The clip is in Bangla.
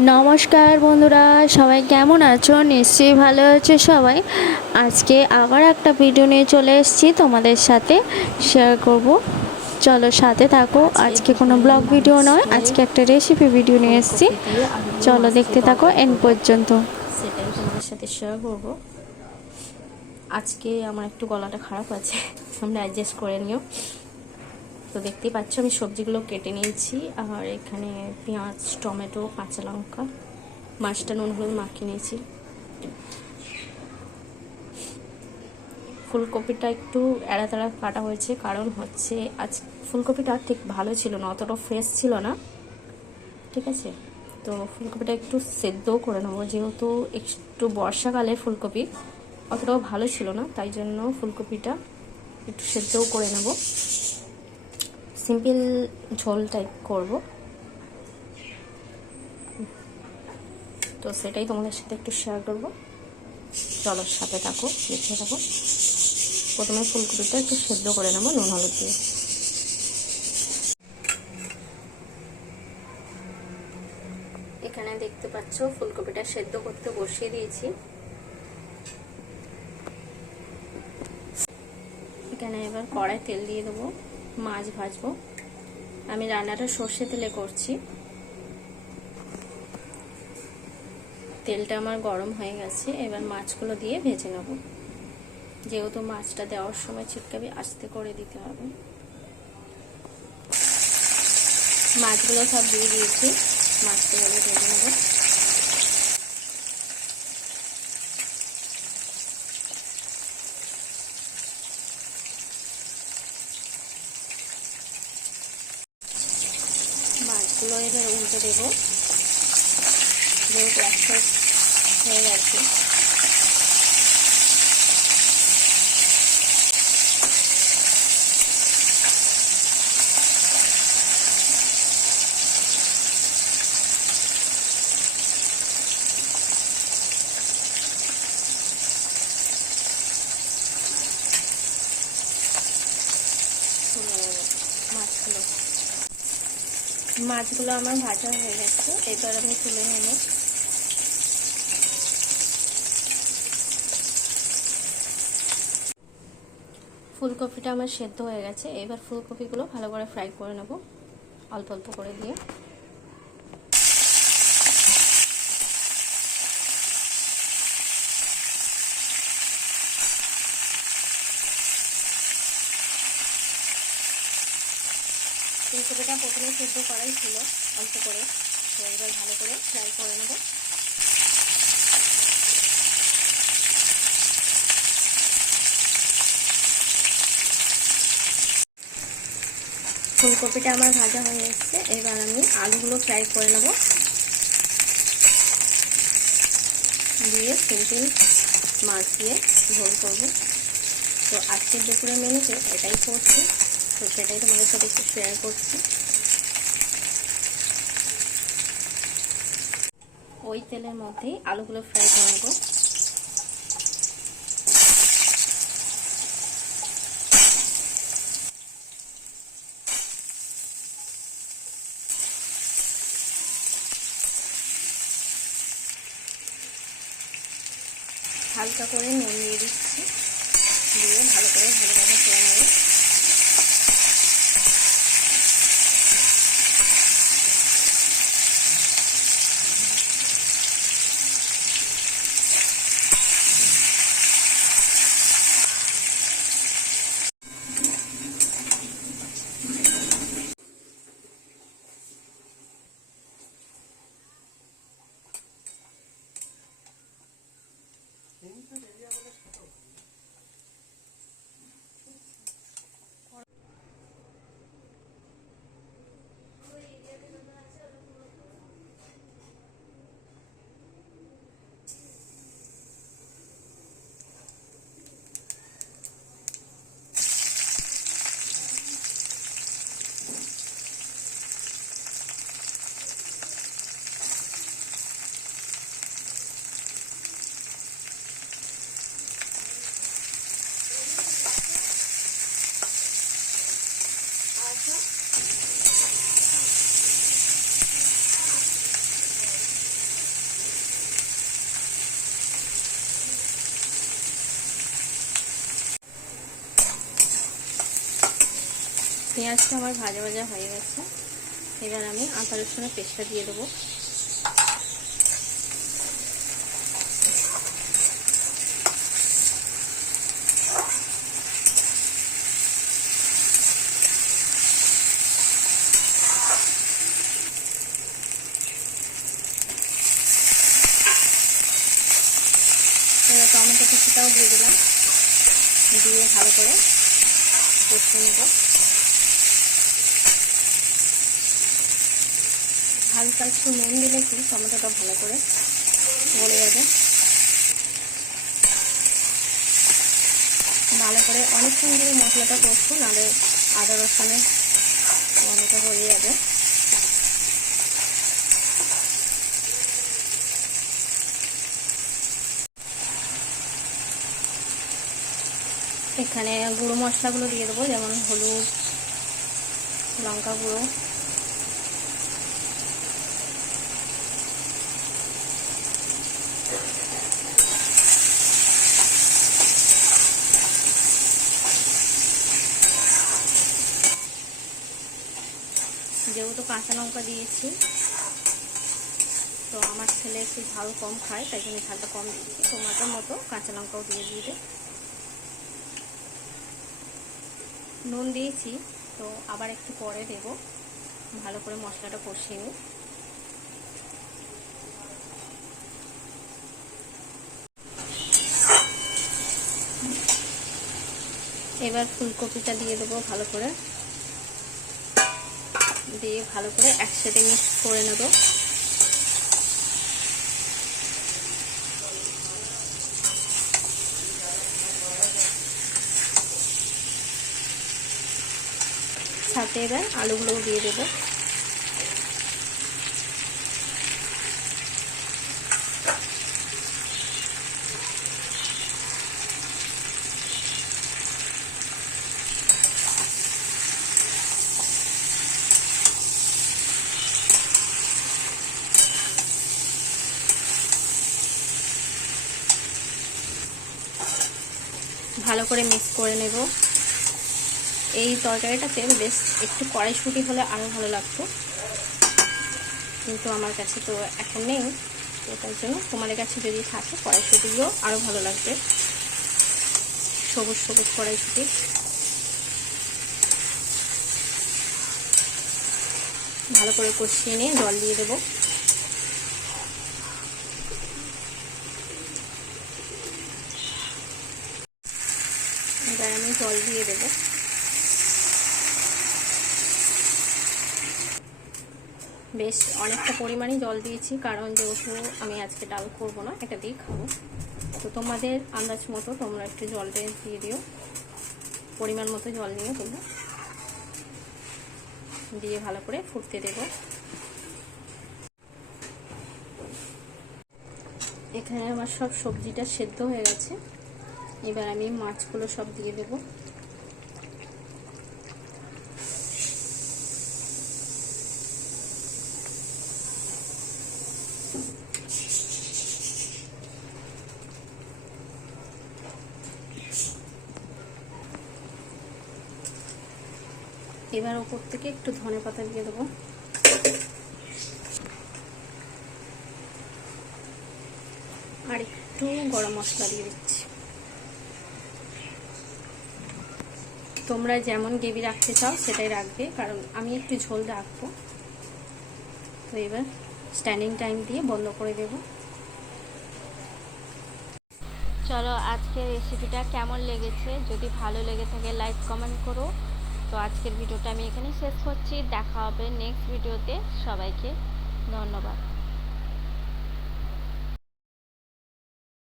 নমস্কার বন্ধুরা, সবাই কেমন আছো? নিশ্চয়ই ভালো আছো সবাই। আজকে আবার একটা ভিডিও নিয়ে চলে এসেছি, তোমাদের সাথে শেয়ার করব। চলো সাথে থাকো। আজকে কোনো ব্লগ ভিডিও নয়, আজকে একটা রেসিপি ভিডিও নিয়ে এসেছি। চলো দেখতে থাকো এন্ড পর্যন্ত। সেটাই তোমাদের সাথে শেয়ার করব। আজকে আমার একটু গলাটা খারাপ আছে, তোমরা অ্যাডজাস্ট করে নিও। তো দেখতেই পাচ্ছ আমি সবজিগুলো কেটে নিয়েছি, আর এখানে পেঁয়াজ, টমেটো, কাঁচা লঙ্কা, মাছটা নুন হলুদ মাখিয়ে নিয়েছি। ফুলকপিটা একটু এড়া তাড়া কাটা হয়েছে, কারণ হচ্ছে আজ ফুলকপিটা ঠিক ভালো ছিল না, অতটা ফ্রেশ ছিল না, ঠিক আছে। তো ফুলকপিটা একটু সেদ্ধও করে নেবো, যেহেতু একটু বর্ষাকালে ফুলকপি অতটাও ভালো ছিল না, তাই জন্য ফুলকপিটা একটু সেদ্ধও করে নেব। সিম্পল ঝোল টাইপ করব, তো সেটাই তোমাদের সাথে একটু শেয়ার করব। চলো সাথে থাকো, দেখতে থাকো। প্রথমে ফুলকপিটা একটু সেদ্ধ করে নেবো নুন হলুদ দিয়ে। এখানে দেখতে পাচ্ছ ফুলকপিটা সেদ্ধ করতে বসিয়ে দিয়েছি। এখানে এবার কড়াই তেল দিয়ে দেবো, মাছ ভাজবো। আমি রান্নাটা সর্ষে তেলে করছি। তেলটা আমার গরম হয়ে গেছে, এবার মাছগুলো দিয়ে ভেজে নেব। যেহেতু মাছটা দেওয়ার সময় ছিটকাবি, আস্তে করে দিতে হবে। মাছগুলো সব দিয়ে দিয়েছি, মাছগুলো ভেজে নেব। মাছগুলো এবার উল্টে দেবো, যেহেতু এক সাইড হয়ে গেছে। মাছগুলো আমার ভাজা হয়ে গেছে, এবার আমি তুলে নেব। ফুলকপিটা আমার সেদ্ধ হয়ে গেছে, এবার ফুলকপিগুলো ভালো করে ফ্রাই করে নেব, অল্প অল্প করে দিয়ে। ফুলকপিটা প্রথমে সেদ্ধ করাই ছিল অল্প করে, তো এবার ভালো করে ফ্রাই করে নেব। ফুলকপিটা আমার ভাজা হয়ে এসছে, এবার আমি আলুগুলো ফ্রাই করে নেব, দিয়ে সিম্পল মাছ দিয়ে ঝোল করবো। তো আজকের দুপুরে মেনুতে এটাই করছি, তো সেটাই তোমাদের সাথে একটু শেয়ার করছি। ওই তেলের মধ্যেই আলুগুলো ফ্রাই করে নেব। হালকা করে নুন দিয়ে দিচ্ছি, দিয়ে ভালো করে ভাজা ভাজা করে নেব। পেঁয়াজটা আমার ভাজা ভাজা হয়ে গেছে। এবার আমি আদা রসুনের পেস্টটা দিয়ে দেবো। এবার টমেটো কুচিটাও দিয়ে দিলাম, দিয়ে ভালো করে কষিয়ে নেব। হালকা একটু নুন দিলে কি টমেটোটা ভালো করে গলে যাবে। ভালো করে অনেকক্ষণ ধরে মশলাটা কষবো, নাহলে আদা রসুনের গন্ধটা হয়ে যাবে। এখানে গুঁড়ো মশলাগুলো দিয়ে দেবো, যেমন হলুদ, লঙ্কা গুঁড়ো, যেহেতু কাঁচা লঙ্কা দিয়েছি, তো আমার ছেলে একটু ঝাল কম খায়, তাই জন্য ঝালটা কম দিয়েছি। টমেটোর মতো কাঁচা লঙ্কাও দিয়ে দিতে। নুন দিয়েছি, তো আবার একটু পরে দেব। ভালো করে মশলাটা কষিয়ে নিই। এবার ফুলকপিটা দিয়ে দেবো, ভালো করে দিয়ে ভালো করে একসাথে মিক্স করে নেব। সাথে এবার আলুগুলোও দিয়ে দেবো। ভালো করে মিক্স করে নেব। এই তরকারিটাতে বেশ একটু কড়াইশুঁটি হলে আরও ভালো লাগতো, কিন্তু আমার কাছে তো এখন নেই, তো তার জন্য তোমাদের কাছে যদি থাকে কড়াইশুঁটিগুলো আরও ভালো লাগবে, সবুজ সবুজ কড়াইশুঁটি। ভালো করে কষিয়ে নিয়ে জল দিয়ে দেবো। এবার আমি জল দিয়ে দেবো। বেশ অনেকটা পরিমাণে জল দিয়েছি, কারণ যেহেতু আমি আজকে ডাল করব না, এটা দিয়ে খাবো। তো তোমাদের আন্দাজ মতো তোমরা একটু জলটা দিয়ে দিও, পরিমাণ মতো জল নিয়ে তোমরা দিয়ে ভালো করে ফুটতে দেবো। এখানে আমার সব সবজিটা সেদ্ধ হয়ে গেছে। এবার আমি মাছগুলো সব দিয়ে দেবো। এবার ওপর থেকে একটু ধনেপাতা দিয়ে দেবো। আর একটু গরম মশলা দিয়ে দিচ্ছি। তোমরা যেমন গ্রেভি রাখতে চাও সেটাই রাখবে, কারণ আমি একটু ঝোল রাখবো। তো এবার স্ট্যান্ডিং টাইম দিয়ে বন্ধ করে দেব। চলো আজকের রেসিপিটা কেমন লেগেছে, যদি ভালো লেগে থাকে লাইক কমেন্ট করো। তো আজকের ভিডিওটা আমি এখানেই শেষ করছি, দেখা হবে নেক্সট ভিডিওতে। সবাইকে ধন্যবাদ।